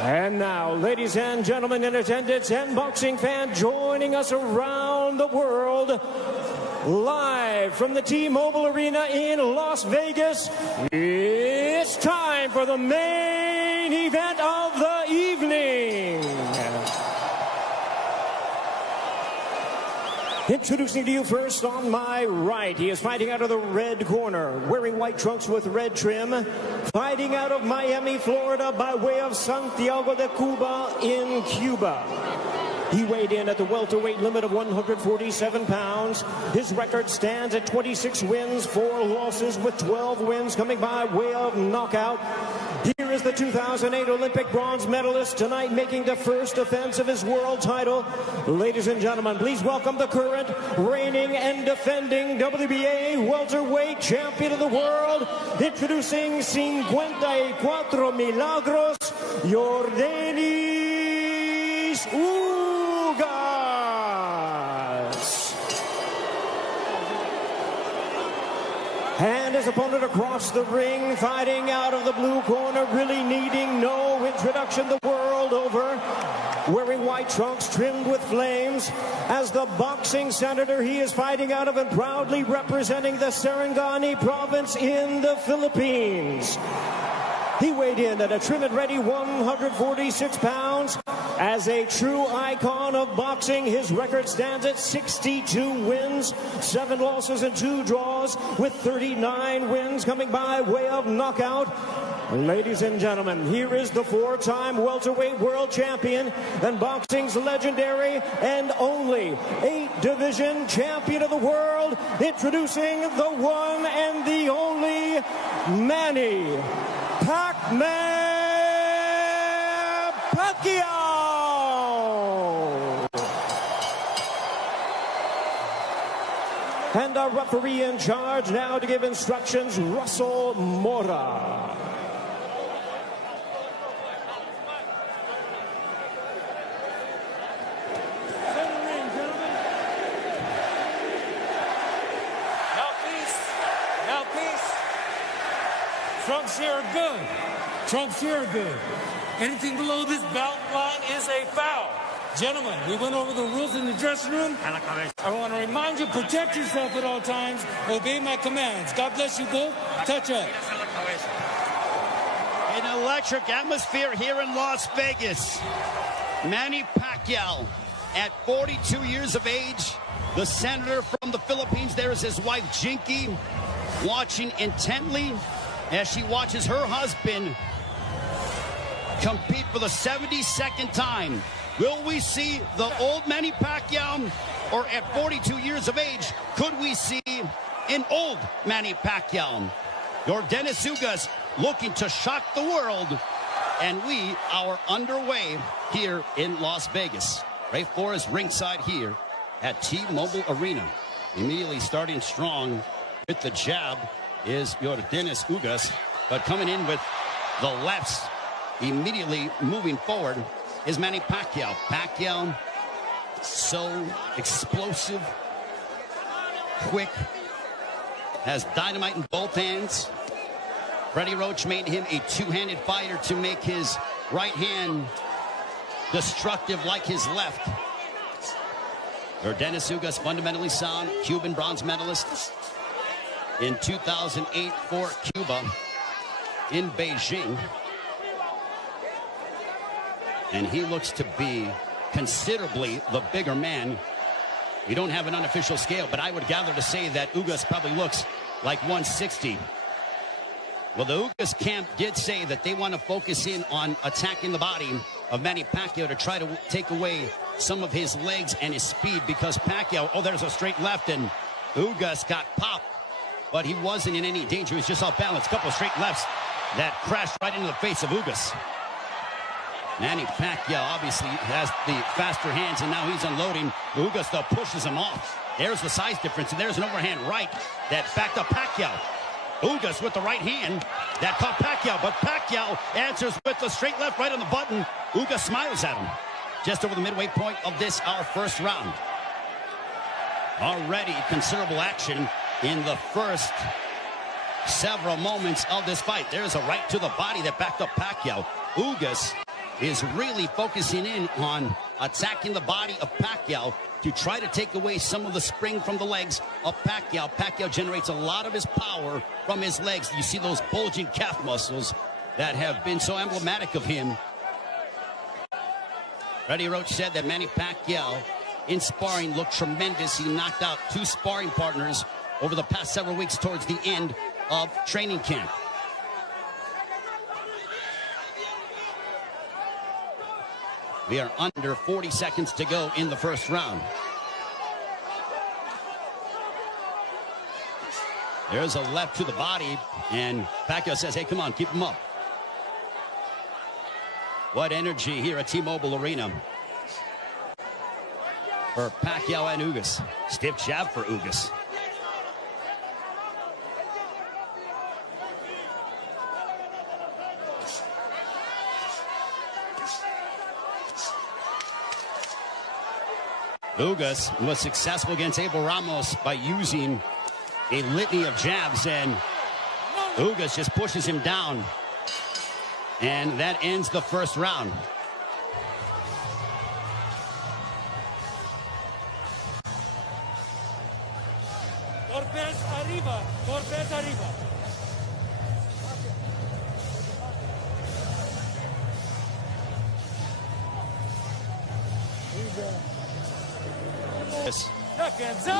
And now, ladies and gentlemen in attendance and boxing fans joining us around the world, live from the T-Mobile Arena in Las Vegas, it's time for the main event of the evening. Introducing to you first on my right, he is fighting out of the red corner, wearing white trunks with red trim, fighting out of Miami, Florida, by way of Santiago de Cuba in Cuba. He weighed in at the welterweight limit of 147 pounds. His record stands at 26 wins, 4 losses, with 12 wins coming by way of knockout. Here is the 2008 Olympic bronze medalist, tonight making the first defense of his world title. Ladies and gentlemen, please welcome the current, reigning and defending WBA welterweight champion of the world, introducing 54 Milagros, Yordenis Ugas. And his opponent across the ring, fighting out of the blue corner, really needing no introduction the world over, wearing white trunks trimmed with flames. As the boxing senator, he is fighting out of and proudly representing the Sarangani province in the Philippines. He weighed in at a trim and ready 146 pounds. As a true icon of boxing, his record stands at 62 wins, 7 losses and 2 draws, with 39 wins coming by way of knockout. Ladies and gentlemen, here is the 4-time welterweight world champion and boxing's legendary and only 8-division champion of the world, introducing the one and the only Manny Pacquiao. And our referee in charge now to give instructions, Russell Mora. Trunks here are good. Trunks here are good. Anything below this belt line is a foul. Gentlemen, we went over the rules in the dressing room. I want to remind you, protect yourself at all times. Obey my commands. God bless you both. Touch up. An electric atmosphere here in Las Vegas. Manny Pacquiao, at 42 years of age, the senator from the Philippines. There is his wife, Jinky, watching intently as she watches her husband compete for the 72nd time. Will we see the old Manny Pacquiao, or at 42 years of age, could we see an old Manny Pacquiao? Yordenis Ugas looking to shock the world, and we are underway here in Las Vegas. Ray Flores ringside here at T-Mobile Arena. Immediately starting strong with the jab is Yordenis Ugas, but coming in with the lefts, immediately moving forward is Manny Pacquiao. Pacquiao, so explosive, quick, has dynamite in both hands. Freddie Roach made him a two-handed fighter to make his right hand destructive like his left. Yordenis Ugas, fundamentally sound, Cuban bronze medalist in 2008 for Cuba in Beijing. And he looks to be considerably the bigger man. We don't have an unofficial scale, but I would gather to say that Ugas probably looks like 160. Well, the Ugas camp did say that they want to focus in on attacking the body of Manny Pacquiao to try to take away some of his legs and his speed, because Pacquiao, oh, there's a straight left, and Ugas got popped. But he wasn't in any danger. He was just off balance. A couple of straight lefts that crashed right into the face of Ugas. Manny Pacquiao obviously has the faster hands, and now he's unloading. Ugas, though, pushes him off. There's the size difference, and there's an overhand right that backed up Pacquiao. Ugas with the right hand that caught Pacquiao, but Pacquiao answers with the straight left right on the button. Ugas smiles at him. Just over the midway point of this, our first round. Already considerable action in the first several moments of this fight. There's a right to the body that backed up Pacquiao. Ugas is really focusing in on attacking the body of Pacquiao to try to take away some of the spring from the legs of Pacquiao. Pacquiao generates a lot of his power from his legs. You see those bulging calf muscles that have been so emblematic of him. Freddie Roach said that Manny Pacquiao in sparring looked tremendous. He knocked out 2 sparring partners over the past several weeks towards the end of training camp. We are under 40 seconds to go in the first round. There's a left to the body, and Pacquiao says, hey, come on, keep him up. What energy here at T-Mobile Arena for Pacquiao and Ugas. Stiff jab for Ugas. Ugas was successful against Abel Ramos by using a litany of jabs, and Ugas just pushes him down. And that ends the first round. Torpes arriba, Torpes arriba.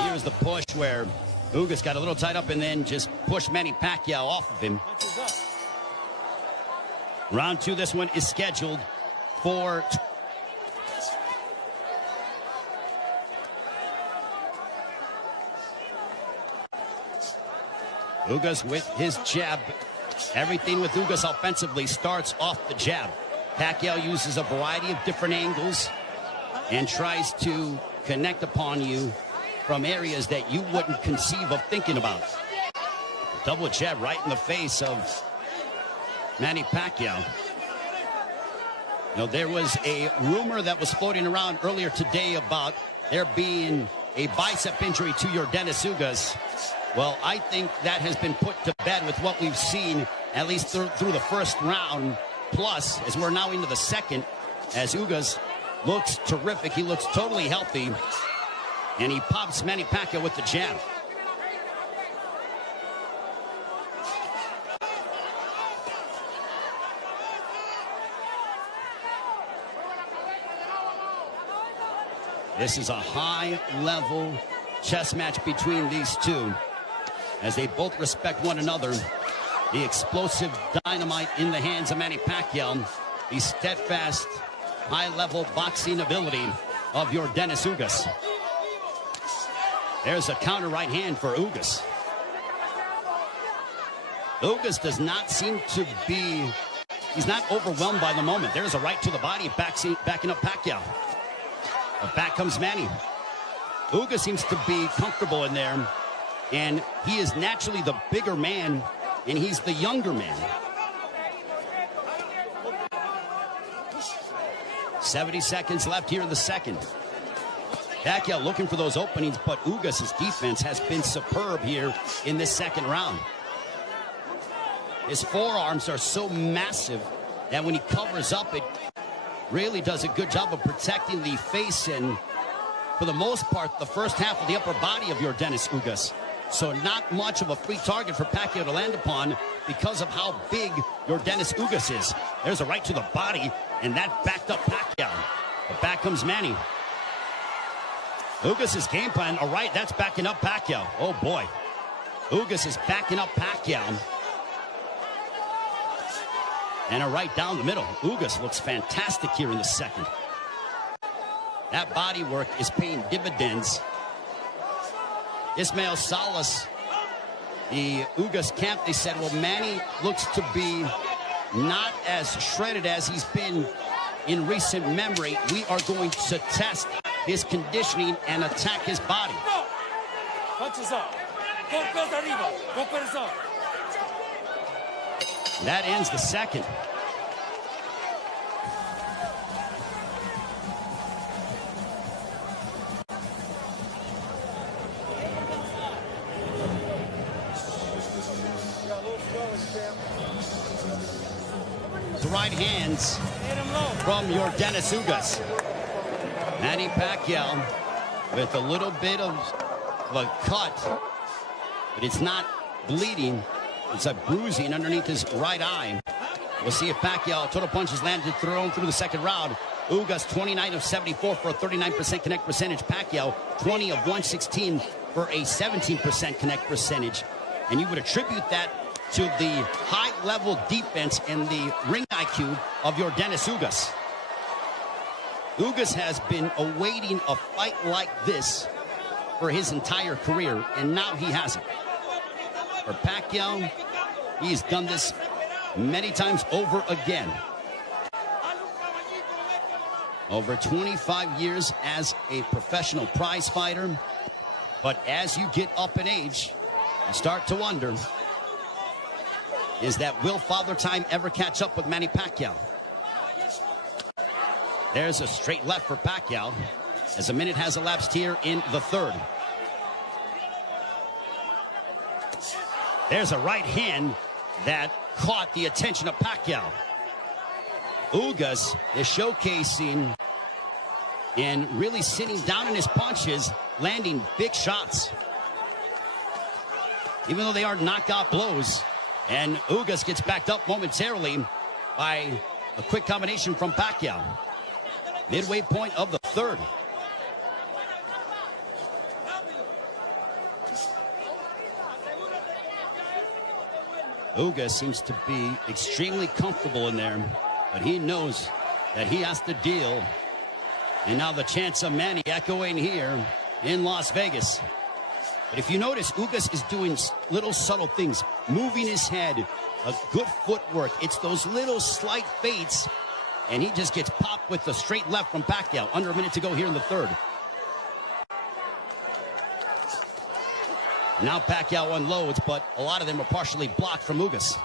Here's the push where Ugas got a little tied up and then just pushed Manny Pacquiao off of him. Round 2, this one is scheduled for Ugas with his jab. Everything with Ugas offensively starts off the jab. Pacquiao uses a variety of different angles and tries to connect upon you from areas that you wouldn't conceive of thinking about. Double jab right in the face of Manny Pacquiao. You know, there was a rumor that was floating around earlier today about there being a bicep injury to Yordenis Ugas. Well, I think that has been put to bed with what we've seen, at least through the first round. Plus, as we're now into the second, as Ugas looks terrific. He looks totally healthy. And he pops Manny Pacquiao with the jab. This is a high-level chess match between these two, as they both respect one another. The explosive dynamite in the hands of Manny Pacquiao. The steadfast, high-level boxing ability of Yordenis Ugas. There's a counter right hand for Ugas. Ugas does not seem to be, he's not overwhelmed by the moment. There's a right to the body backing up Pacquiao. But back comes Manny. Ugas seems to be comfortable in there, and he is naturally the bigger man, and he's the younger man. 70 seconds left here in the second. Pacquiao looking for those openings, but Ugas' defense has been superb here in this second round. His forearms are so massive that when he covers up, it really does a good job of protecting the face and, for the most part, the first half of the upper body of Yordenis Ugas. So not much of a free target for Pacquiao to land upon because of how big Yordenis Ugas is. There's a right to the body, and that backed up Pacquiao. But back comes Manny. Ugas' game plan, all right, that's backing up Pacquiao. Oh, boy. Ugas is backing up Pacquiao. And a right down the middle. Ugas looks fantastic here in the second. That body work is paying dividends. Ismael Salas, the Ugas camp, they said, well, Manny looks to be not as shredded as he's been in recent memory. We are going to test his conditioning and attack his body. That ends the second. The right hands from Yordenis Ugas. Manny Pacquiao with a little bit of a cut, but it's not bleeding. It's a bruising underneath his right eye. We'll see if Pacquiao, total punches landed, thrown through the second round. Ugas 29 of 74 for a 39% connect percentage. Pacquiao 20 of 116 for a 17% connect percentage. And you would attribute that to the high-level defense and the ring IQ of Yordenis Ugas. Ugas has been awaiting a fight like this for his entire career, and now he has it. For Pacquiao, he's done this many times over again. Over 25 years as a professional prize fighter. But as you get up in age, you start to wonder, will Father Time ever catch up with Manny Pacquiao? There's a straight left for Pacquiao as a minute has elapsed here in the third. There's a right hand that caught the attention of Pacquiao. Ugas is showcasing and really sitting down in his punches, landing big shots. Even though they are knockout blows. And Ugas gets backed up momentarily by a quick combination from Pacquiao. Midway point of the third. Ugas seems to be extremely comfortable in there, but he knows that he has to deal. And now the chance of Manny echoing here in Las Vegas. But if you notice, Ugas is doing little subtle things, moving his head, a good footwork. It's those little slight feints, and he just gets popped with the straight left from Pacquiao. Under a minute to go here in the third. Now Pacquiao unloads, but a lot of them are partially blocked from Ugas.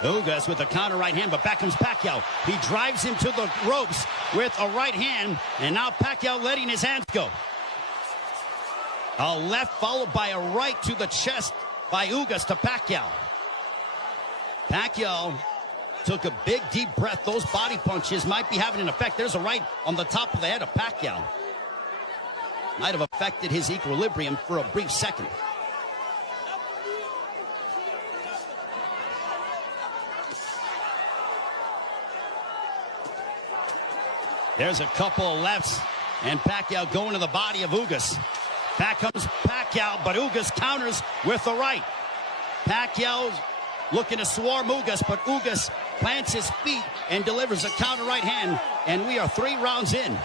Ugas with a counter right hand, but back comes Pacquiao. He drives him to the ropes with a right hand, and now Pacquiao letting his hands go. A left followed by a right to the chest by Ugas to Pacquiao. Pacquiao took a big deep breath. Those body punches might be having an effect. There's a right on the top of the head of Pacquiao. Might have affected his equilibrium for a brief second. There's a couple of lefts, and Pacquiao going to the body of Ugas. Back comes Pacquiao, but Ugas counters with the right. Pacquiao looking to swarm Ugas, but Ugas plants his feet and delivers a counter right hand, and we are 3 rounds in.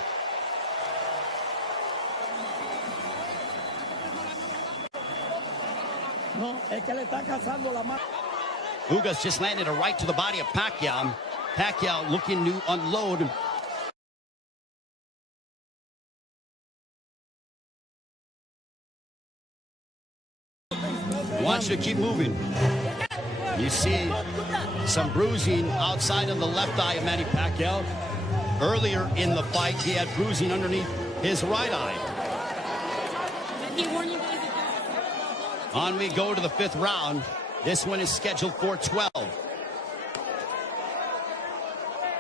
Ugas just landed a right to the body of Pacquiao. Pacquiao looking to unload. Wants you to keep moving. You see some bruising outside of the left eye of Manny Pacquiao. Earlier in the fight, he had bruising underneath his right eye. On we go to the 5th round. This one is scheduled for 12.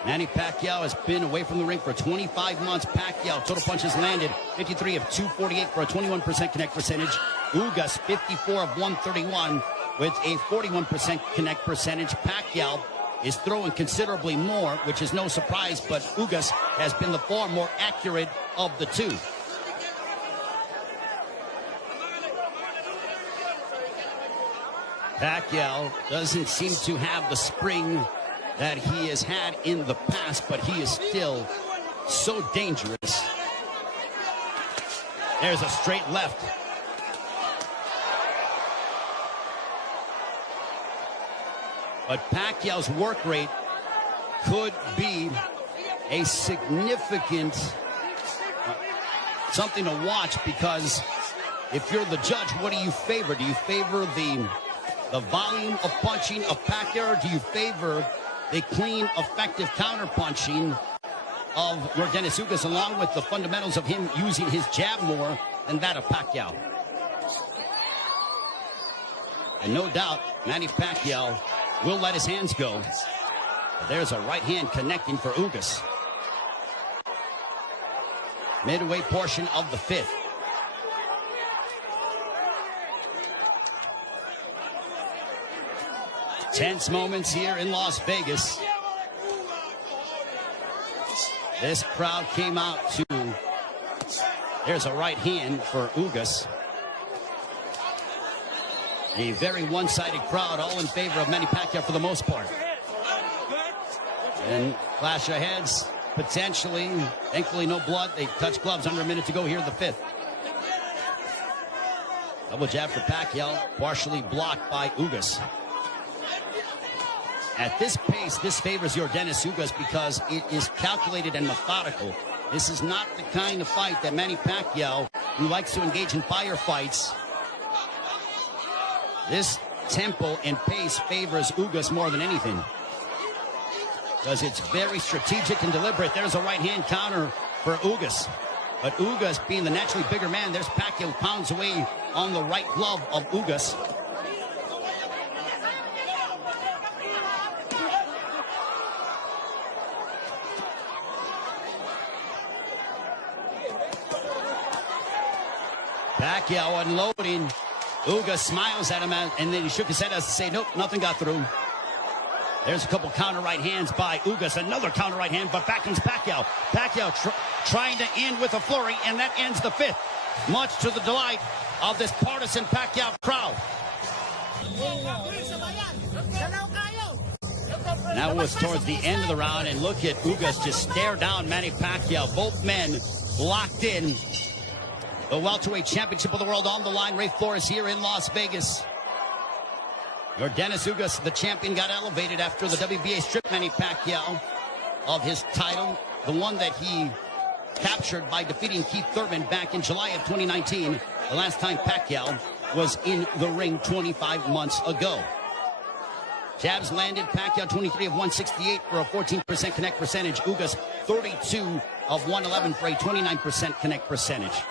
Manny Pacquiao has been away from the ring for 25 months. Pacquiao, total punches landed 53 of 248 for a 21% connect percentage. Ugas, 54 of 131 with a 41% connect percentage. Pacquiao is throwing considerably more, which is no surprise, but Ugas has been the far more accurate of the two. Pacquiao doesn't seem to have the spring that he has had in the past, but he is still so dangerous. There's a straight left. But Pacquiao's work rate could be a significant something to watch, because if you're the judge, what do you favor? Do you favor the volume of punching of Pacquiao, or do you favor the clean, effective counter-punching of Yordenis Ugas, along with the fundamentals of him using his jab more than that of Pacquiao? And no doubt, Manny Pacquiao will let his hands go. There's a right hand connecting for Ugas. Midway portion of the fifth. Tense moments here in Las Vegas. This crowd came out to... There's a right hand for Ugas. A very one-sided crowd, all in favor of Manny Pacquiao for the most part. And clash of heads, potentially. Thankfully, no blood. They touch gloves under a minute to go here in the fifth. Double jab for Pacquiao, partially blocked by Ugas. At this pace, this favors Yordenis Ugas because it is calculated and methodical. This is not the kind of fight that Manny Pacquiao, who likes to engage in firefights. This tempo and pace favors Ugas more than anything, because it's very strategic and deliberate. There's a right hand counter for Ugas. But Ugas, being the naturally bigger man, there's Pacquiao who pounds away on the right glove of Ugas. Pacquiao unloading. Ugas smiles at him, and then he shook his head as to say, nope, nothing got through. There's a couple counter right hands by Ugas. Another counter right hand, but back comes Pacquiao. Pacquiao trying to end with a flurry, and that ends the fifth. Much to the delight of this partisan Pacquiao crowd. That was towards the end of the round, and look at Ugas just stare down Manny Pacquiao. Both men locked in. The welterweight championship of the world on the line. Ray Flores here in Las Vegas. Yordenis Ugas, the champion, got elevated after the WBA stripped Manny Pacquiao of his title, the one that he captured by defeating Keith Thurman back in July of 2019, the last time Pacquiao was in the ring 25 months ago. Jabs landed. Pacquiao 23 of 168 for a 14% connect percentage. Ugas 32 of 111 for a 29% connect percentage.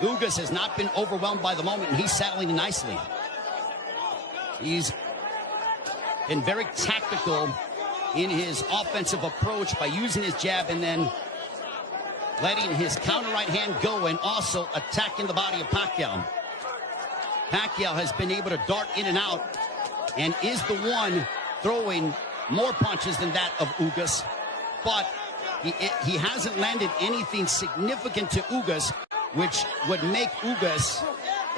Ugas has not been overwhelmed by the moment, and he's settling nicely. He's been very tactical in his offensive approach by using his jab and then letting his counter right hand go and also attacking the body of Pacquiao. Pacquiao has been able to dart in and out and is the one throwing more punches than that of Ugas, but he hasn't landed anything significant to Ugas, which would make Ugas,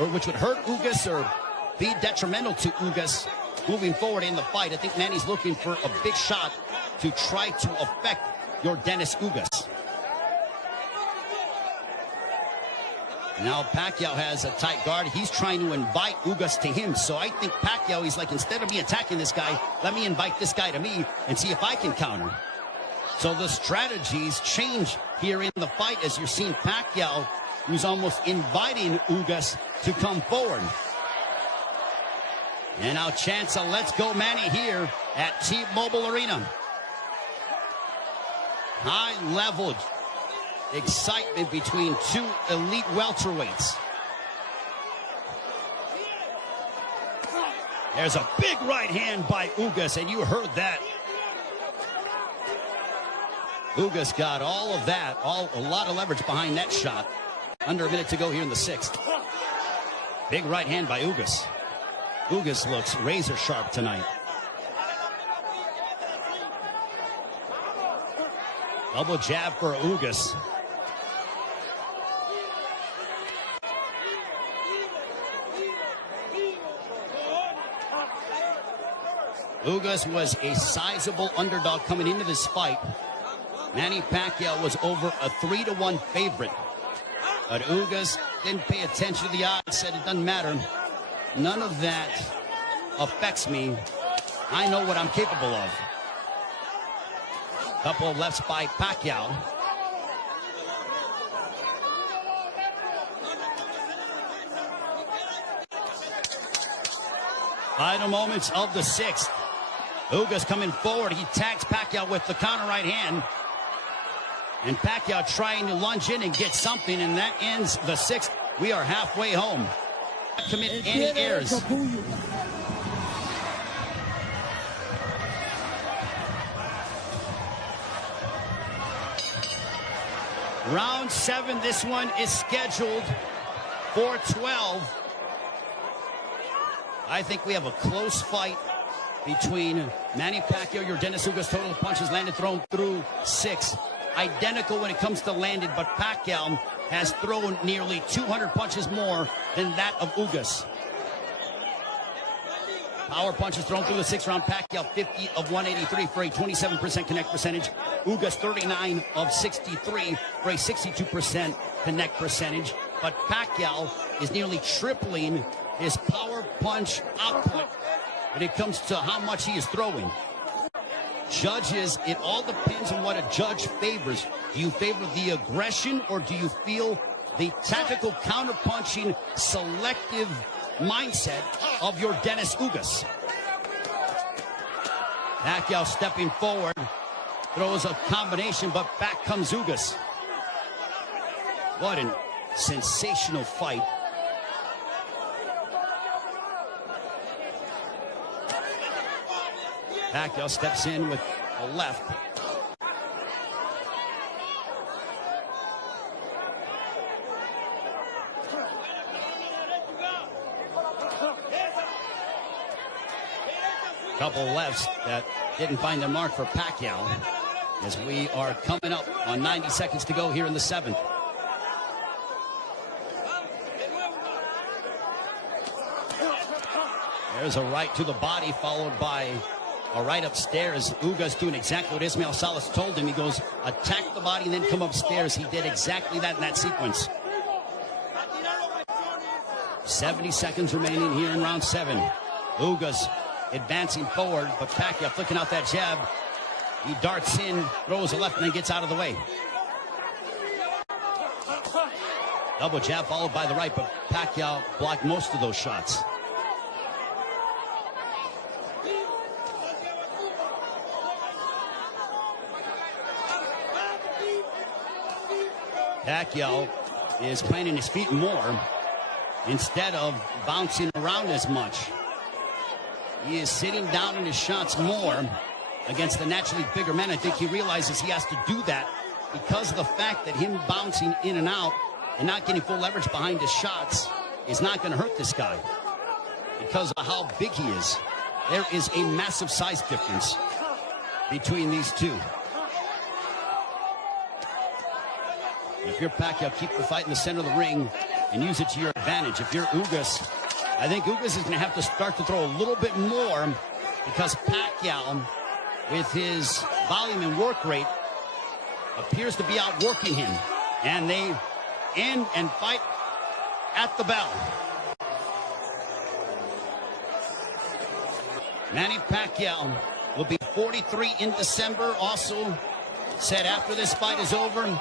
or which would hurt Ugas or be detrimental to Ugas moving forward in the fight. I think Manny's looking for a big shot to try to affect Yordenis Ugas. Now Pacquiao has a tight guard. He's trying to invite Ugas to him. So I think Pacquiao, he's like, instead of me attacking this guy, let me invite this guy to me and see if I can counter. So the strategies change here in the fight as you're seeing Pacquiao, who's almost inviting Ugas to come forward. And now chance a let's go Manny here at T-Mobile Arena. High level excitement between two elite welterweights. There's a big right hand by Ugas, and you heard that. Ugas got all of that, a lot of leverage behind that shot. Under a minute to go here in the sixth. Big right hand by Ugas. Ugas looks razor sharp tonight. Double jab for Ugas. Ugas was a sizable underdog coming into this fight. Manny Pacquiao was over a 3-1 favorite. But Ugas didn't pay attention to the odds, said it doesn't matter. None of that affects me. I know what I'm capable of. Couple of lefts by Pacquiao. Final moments of the sixth. Ugas coming forward. He tags Pacquiao with the counter right hand. And Pacquiao trying to lunge in and get something, and that ends the sixth. We are halfway home. Not commit any errors. Round 7, this one is scheduled for 12. I think we have a close fight between Manny Pacquiao, Yordenis Ugas. Total punches landed, thrown through 6. Identical when it comes to landed, but Pacquiao has thrown nearly 200 punches more than that of Ugas. Power punches thrown through the 6th round. Pacquiao 50 of 183 for a 27% connect percentage. Ugas 39 of 63 for a 62% connect percentage. But Pacquiao is nearly tripling his power punch output when it comes to how much he is throwing. Judges, it all depends on what a judge favors. Do you favor the aggression, or do you feel the tactical counterpunching selective mindset of Yordenis Ugas? Pacquiao stepping forward, throws a combination, but back comes Ugas. What a sensational fight. Pacquiao steps in with a left. Couple lefts that didn't find their mark for Pacquiao, as we are coming up on 90 seconds to go here in the 7th. There's a right to the body, followed by a right upstairs. Ugas doing exactly what Ismael Salas told him. He goes, attack the body and then come upstairs. He did exactly that in that sequence. 70 seconds remaining here in round 7. Ugas advancing forward, but Pacquiao flicking out that jab. He darts in, throws a left, and then gets out of the way. Double jab followed by the right, but Pacquiao blocked most of those shots. Pacquiao is planting his feet more instead of bouncing around as much. He is sitting down in his shots more against the naturally bigger men. I think he realizes he has to do that because of the fact that him bouncing in and out and not getting full leverage behind his shots is not going to hurt this guy because of how big he is. There is a massive size difference between these two. If you're Pacquiao, keep the fight in the center of the ring and use it to your advantage. If you're Ugas, I think Ugas is going to have to start to throw a little bit more because Pacquiao, with his volume and work rate, appears to be outworking him. And they end and fight at the bell. Manny Pacquiao will be 43 in December. Also said after this fight is over,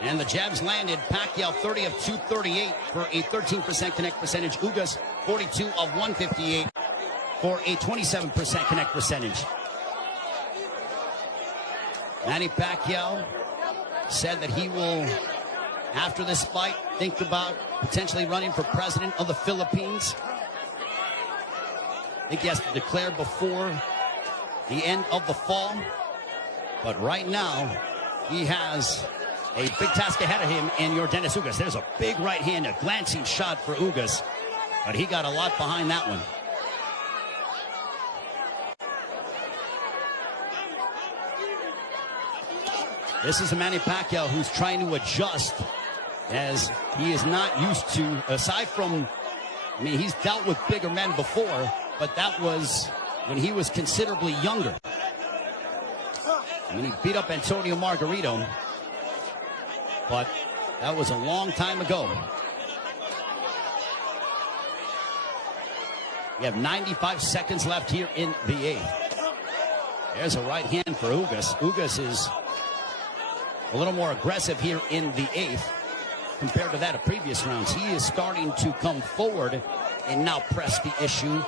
and the jabs landed, Pacquiao 30 of 238 for a 13% connect percentage. Ugas 42 of 158 for a 27% connect percentage. Manny Pacquiao said that he will, after this fight, think about potentially running for president of the Philippines. I think he has to declare before the end of the fall. But right now, he has a big task ahead of him in Yordenis Ugas. There's a big right hand, a glancing shot for Ugas, but he got a lot behind that one. This is a Manny Pacquiao who's trying to adjust, as he is not used to, aside from, I mean, he's dealt with bigger men before, but that was when he was considerably younger. I mean, he beat up Antonio Margarito, but that was a long time ago. We have 95 seconds left here in the 8th. There's a right hand for Ugas. Ugas is a little more aggressive here in the 8th compared to that of previous rounds. He is starting to come forward and now press the issue.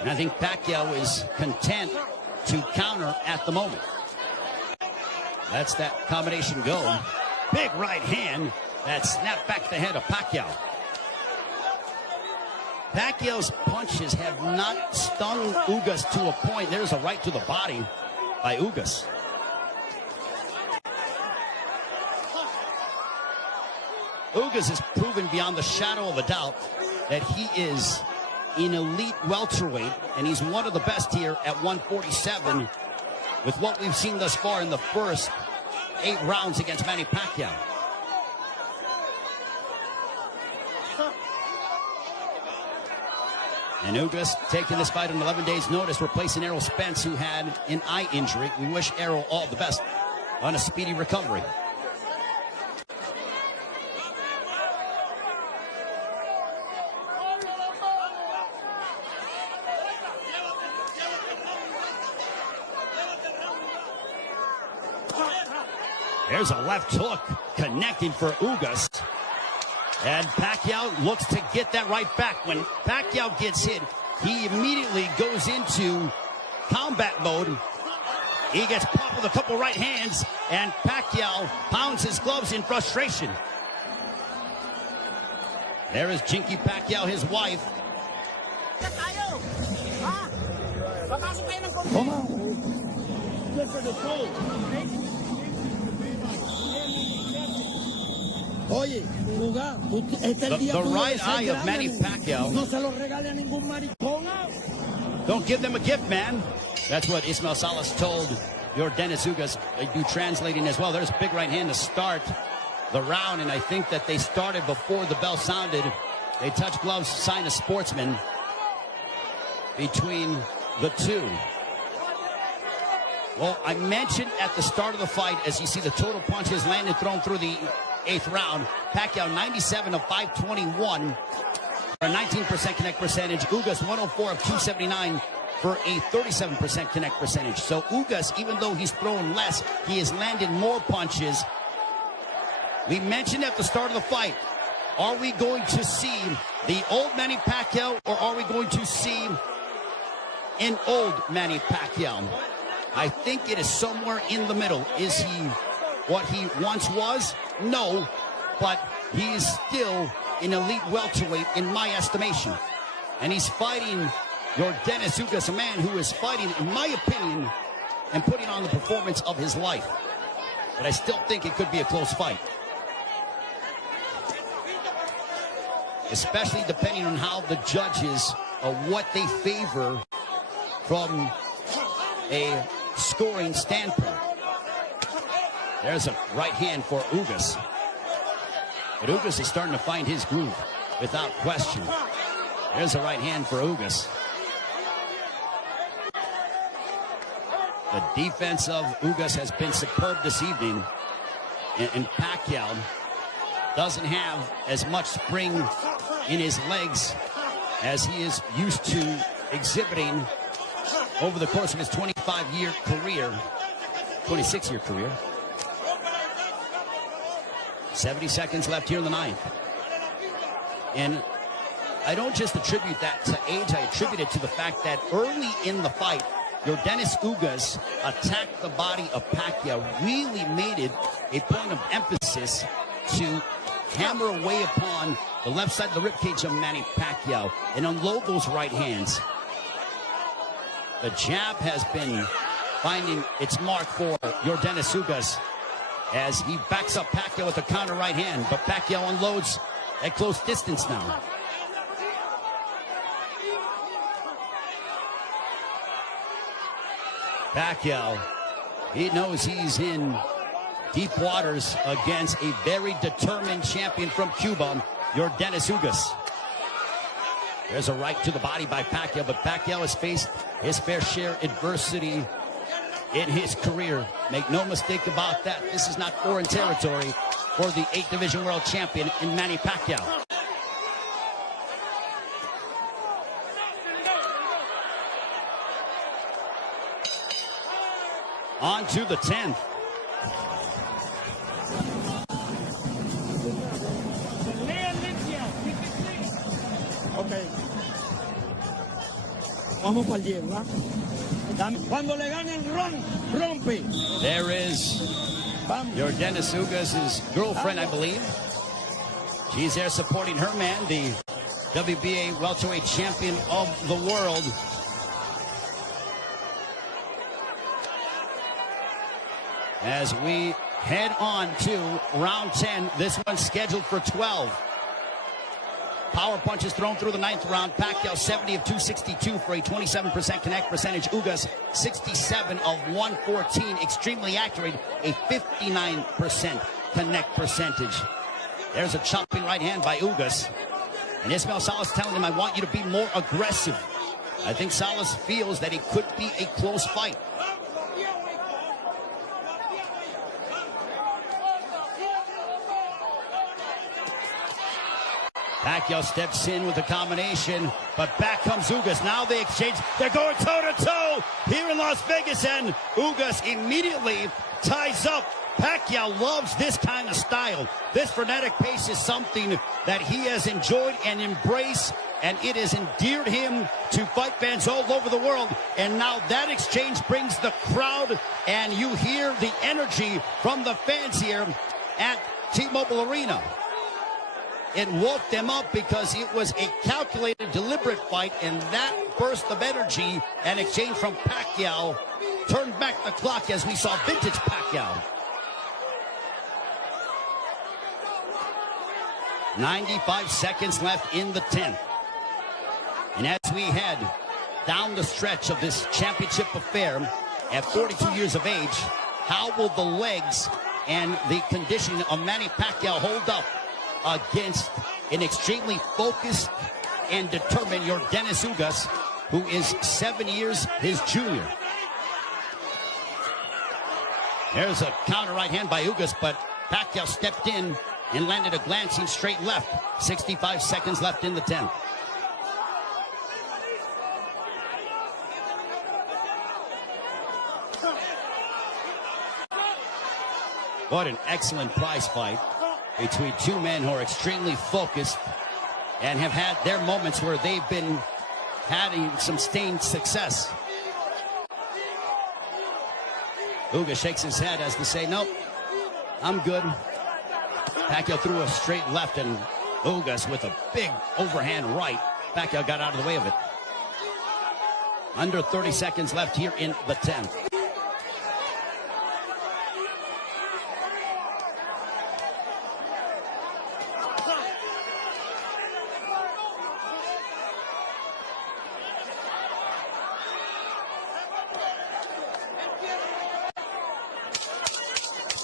And I think Pacquiao is content to counter at the moment. That's that combination go. Big right hand that snapped back the head of Pacquiao. Pacquiao's punches have not stung Ugas to a point. There's a right to the body by Ugas. Ugas has proven beyond the shadow of a doubt that he is an elite welterweight, and he's one of the best here at 147 with what we've seen thus far in the first 8 rounds against Manny Pacquiao. And Ugas taking this fight on 11 days' notice, replacing Errol Spence, who had an eye injury. We wish Errol all the best on a speedy recovery. There's a left hook connecting for Ugas. And Pacquiao looks to get that right back. When Pacquiao gets hit, he immediately goes into combat mode. He gets popped with a couple right hands, and Pacquiao pounds his gloves in frustration. There is Jinky Pacquiao, his wife. The right eye of Manny Pacquiao. Don't give them a gift, man. That's what Ismael Salas told Yordenis Ugas. They do translating as well. There's a big right hand to start the round, and I think that they started before the bell sounded. They touched gloves, sign of sportsman between the two. Well, I mentioned at the start of the fight, as you see the total punches landed, thrown through the 8th round, Pacquiao 97 of 521 for a 19% connect percentage. Ugas 104 of 279 for a 37% connect percentage. So Ugas, even though he's thrown less, he has landed more punches. We mentioned at the start of the fight, are we going to see the old Manny Pacquiao, or are we going to see an old Manny Pacquiao? I think it is somewhere in the middle. Is he what he once was? No, but he is still an elite welterweight in my estimation. And he's fighting Yordenis Ugas, a man who is fighting, in my opinion, and putting on the performance of his life. But I still think it could be a close fight. Especially depending on how the judges, what they favor from a scoring standpoint. There's a right hand for Ugas. But Ugas is starting to find his groove without question. There's a right hand for Ugas. The defense of Ugas has been superb this evening. And Pacquiao doesn't have as much spring in his legs as he is used to exhibiting over the course of his 25-year career, 26-year career. 70 seconds left here in the 9th. And I don't just attribute that to age, I attribute it to the fact that early in the fight, Yordenis Ugas attacked the body of Pacquiao, really made it a point of emphasis to hammer away upon the left side of the ribcage of Manny Pacquiao and unload those right hands. The jab has been finding its mark for Yordenis Ugas as he backs up Pacquiao with a counter right hand, but Pacquiao unloads at close distance now. Pacquiao, he knows he's in deep waters against a very determined champion from Cuba, Yordenis Ugas. There's a right to the body by Pacquiao, but Pacquiao has faced his fair share of adversity in his career. Make no mistake about that. This is not foreign territory for the 8th Division World Champion in Manny Pacquiao. On to the 10th. Okay. Vamos para el 10, ¿verdad? Cuando le ganen, rompe. There is Yordenis Ugas' girlfriend, I believe. She's there supporting her man, the WBA welterweight champion of the world. As we head on to round 10. This one's scheduled for 12. Power punches thrown through the 9th round. Pacquiao 70 of 262 for a 27% connect percentage. Ugas 67 of 114. Extremely accurate, a 59% connect percentage. There's a chopping right hand by Ugas. And Ismael Salas telling him, I want you to be more aggressive. I think Salas feels that it could be a close fight. Pacquiao steps in with a combination, but back comes Ugas. Now they exchange. They're going toe-to-toe here in Las Vegas, and Ugas immediately ties up. Pacquiao loves this kind of style. This frenetic pace is something that he has enjoyed and embraced, and it has endeared him to fight fans all over the world. And now that exchange brings the crowd, and you hear the energy from the fans here at T-Mobile Arena. It woke them up because it was a calculated, deliberate fight, and that burst of energy and exchange from Pacquiao turned back the clock as we saw vintage Pacquiao. 95 seconds left in the 10th. And as we head down the stretch of this championship affair at 42 years of age, how will the legs and the conditioning of Manny Pacquiao hold up against an extremely focused and determined Yordenis Ugas, who is 7 years his junior? There's a counter right hand by Ugas, but Pacquiao stepped in and landed a glancing straight left. 65 seconds left in the 10th. What an excellent prize fight between two men who are extremely focused and have had their moments where they've been having some sustained success. Ugas shakes his head as to say, nope, I'm good. Pacquiao threw a straight left, and Ugas with a big overhand right. Pacquiao got out of the way of it. Under 30 seconds left here in the 10th.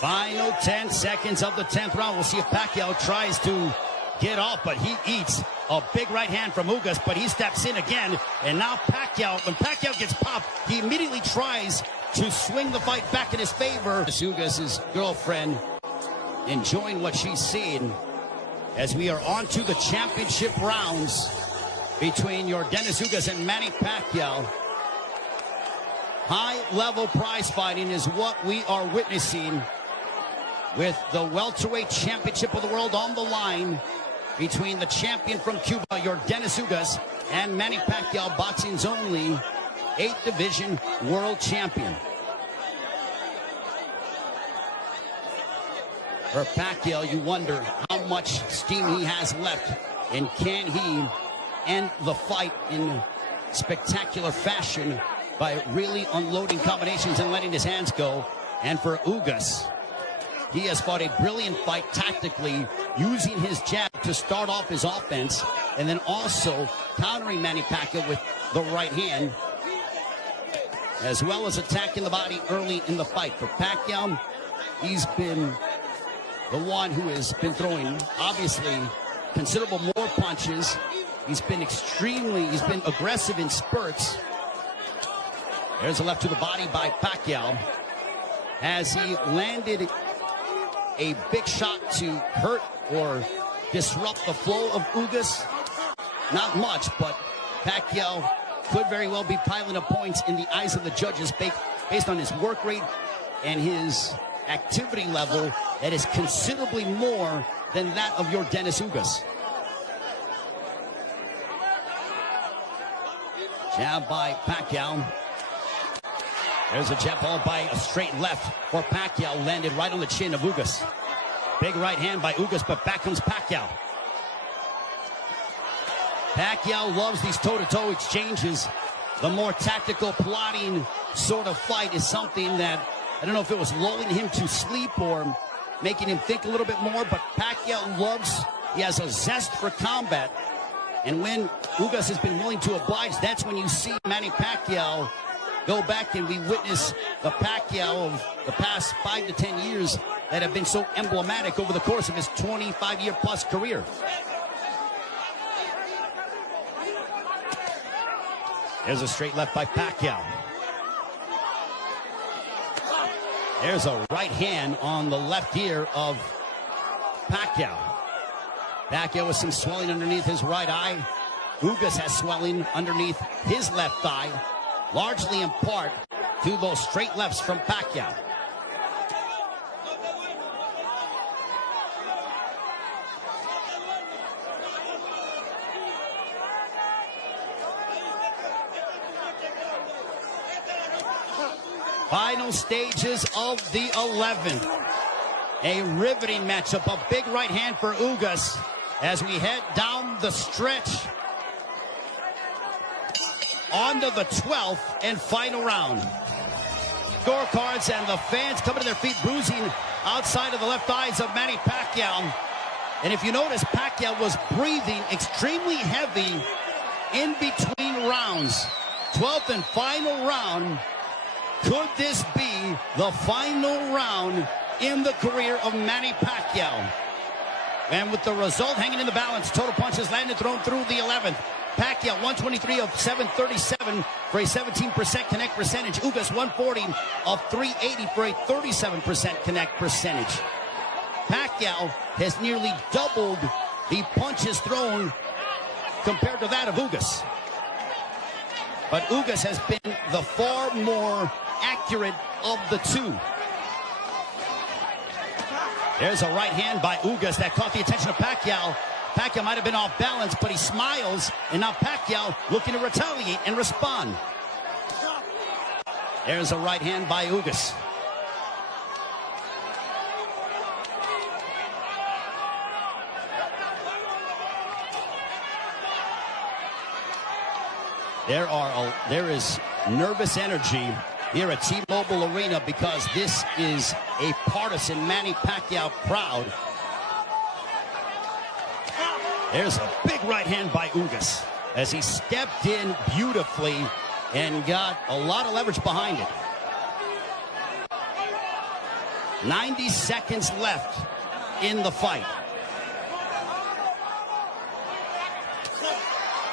Final 10 seconds of the 10th round. We'll see if Pacquiao tries to get off, but he eats a big right hand from Ugas, but he steps in again. And now Pacquiao, when Pacquiao gets popped, he immediately tries to swing the fight back in his favor. Ugas' girlfriend enjoying what she's seeing as we are on to the championship rounds between Yordenis Ugas and Manny Pacquiao. High-level prize fighting is what we are witnessing, with the welterweight championship of the world on the line between the champion from Cuba, Yordenis Ugas, and Manny Pacquiao, boxing's only 8th division world champion. For Pacquiao, you wonder how much steam he has left, and can he end the fight in spectacular fashion by really unloading combinations and letting his hands go. And for Ugas, he has fought a brilliant fight tactically, using his jab to start off his offense, and then also countering Manny Pacquiao with the right hand, as well as attacking the body early in the fight. For Pacquiao, he's been the one who has been throwing, obviously, considerable more punches. He's been aggressive in spurts. There's a left to the body by Pacquiao. Has he landed a big shot to hurt or disrupt the flow of Ugas? Not much, but Pacquiao could very well be piling up points in the eyes of the judges based on his work rate and his activity level that is considerably more than that of Yordenis Ugas. Jab by Pacquiao. There's a jab followed by a straight left for Pacquiao, landed right on the chin of Ugas. Big right hand by Ugas, but back comes Pacquiao. Pacquiao loves these toe-to-toe exchanges. The more tactical, plotting sort of fight is something that I don't know if it was lulling him to sleep or making him think a little bit more, but Pacquiao he has a zest for combat. And when Ugas has been willing to oblige, that's when you see Manny Pacquiao go back, and we witness the Pacquiao of the past 5 to 10 years that have been so emblematic over the course of his 25-year-plus career. There's a straight left by Pacquiao. There's a right hand on the left ear of Pacquiao. Pacquiao with some swelling underneath his right eye. Ugas has swelling underneath his left eye, largely in part to those straight lefts from Pacquiao. Final stages of the 11th. A riveting matchup, a big right hand for Ugas as we head down the stretch onto the 12th and final round. Scorecards and the fans coming to their feet, bruising outside of the left eyes of Manny Pacquiao. And if you notice, Pacquiao was breathing extremely heavy in between rounds. 12th and final round. Could this be the final round in the career of Manny Pacquiao? And with the result hanging in the balance, total punches landed thrown through the 11th. Pacquiao 123 of 737 for a 17% connect percentage. Ugas 140 of 380 for a 37% connect percentage. Pacquiao has nearly doubled the punches thrown compared to that of Ugas. But Ugas has been the far more accurate of the two. There's a right hand by Ugas that caught the attention of Pacquiao. Pacquiao might have been off balance, but he smiles, and now Pacquiao looking to retaliate and respond. There's a right hand by Ugas. There is nervous energy here at T-Mobile Arena because this is a partisan Manny Pacquiao crowd. There's a big right hand by Ugas as he stepped in beautifully and got a lot of leverage behind it. 90 seconds left in the fight.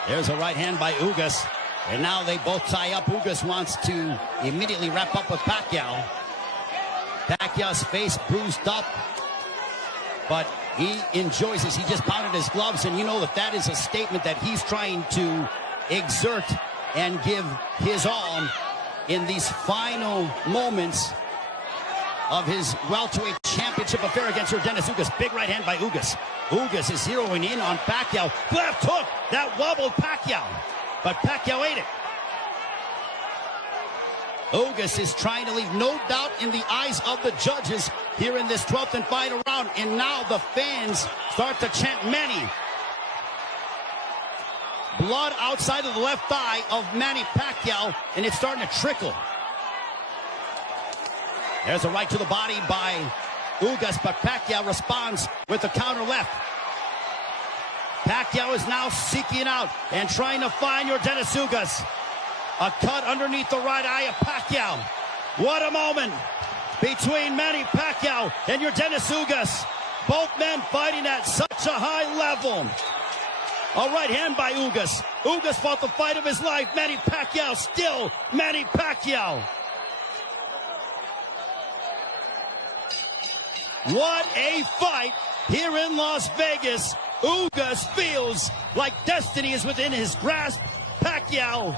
There's a right hand by Ugas. And now they both tie up. Ugas wants to immediately wrap up with Pacquiao. Pacquiao's face bruised up, but he enjoys this. He just pounded his gloves, and you know that is a statement that he's trying to exert and give his all in these final moments of his welterweight championship affair against Yordenis Ugas. Big right hand by Ugas. Ugas is zeroing in on Pacquiao. Left hook that wobbled Pacquiao, but Pacquiao ate it. Ugas is trying to leave no doubt in the eyes of the judges here in this 12th and final round. And now the fans start to chant Manny. Blood outside of the left thigh of Manny Pacquiao, and it's starting to trickle. There's a right to the body by Ugas, but Pacquiao responds with a counter left. Pacquiao is now seeking out and trying to find Yordenis Ugas. A cut underneath the right eye of Pacquiao. What a moment between Manny Pacquiao and Yordenis Ugas. Both men fighting at such a high level. A right hand by Ugas. Ugas fought the fight of his life. Manny Pacquiao still Manny Pacquiao. What a fight here in Las Vegas. Ugas feels like destiny is within his grasp. Pacquiao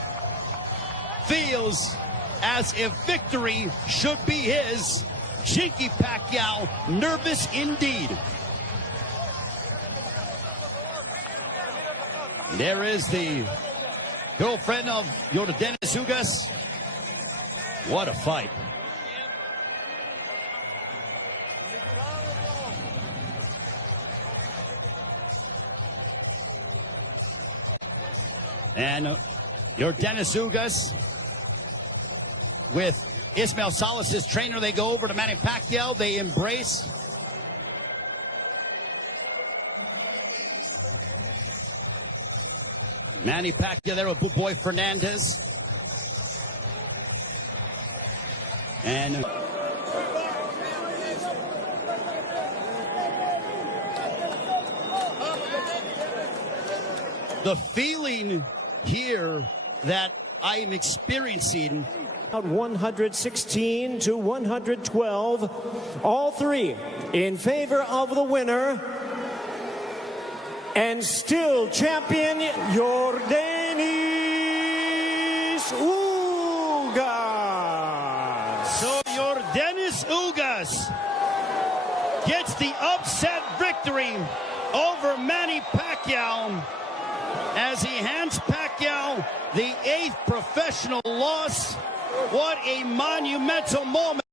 feels as if victory should be his. Cheeky Pacquiao, nervous indeed. There is the girlfriend of Yordenis Ugas. What a fight. And Yordenis Ugas with Ismael Salas' trainer. They go over to Manny Pacquiao. They embrace. Manny Pacquiao there with Boy Fernandez. And the feeling here that I am experiencing. 116 to 112. All three in favor of the winner. And still champion Yordenis Ugas. So Yordenis Ugas gets the upset victory over Manny Pacquiao as he hands Pacquiao the 8th professional loss. What a monumental moment.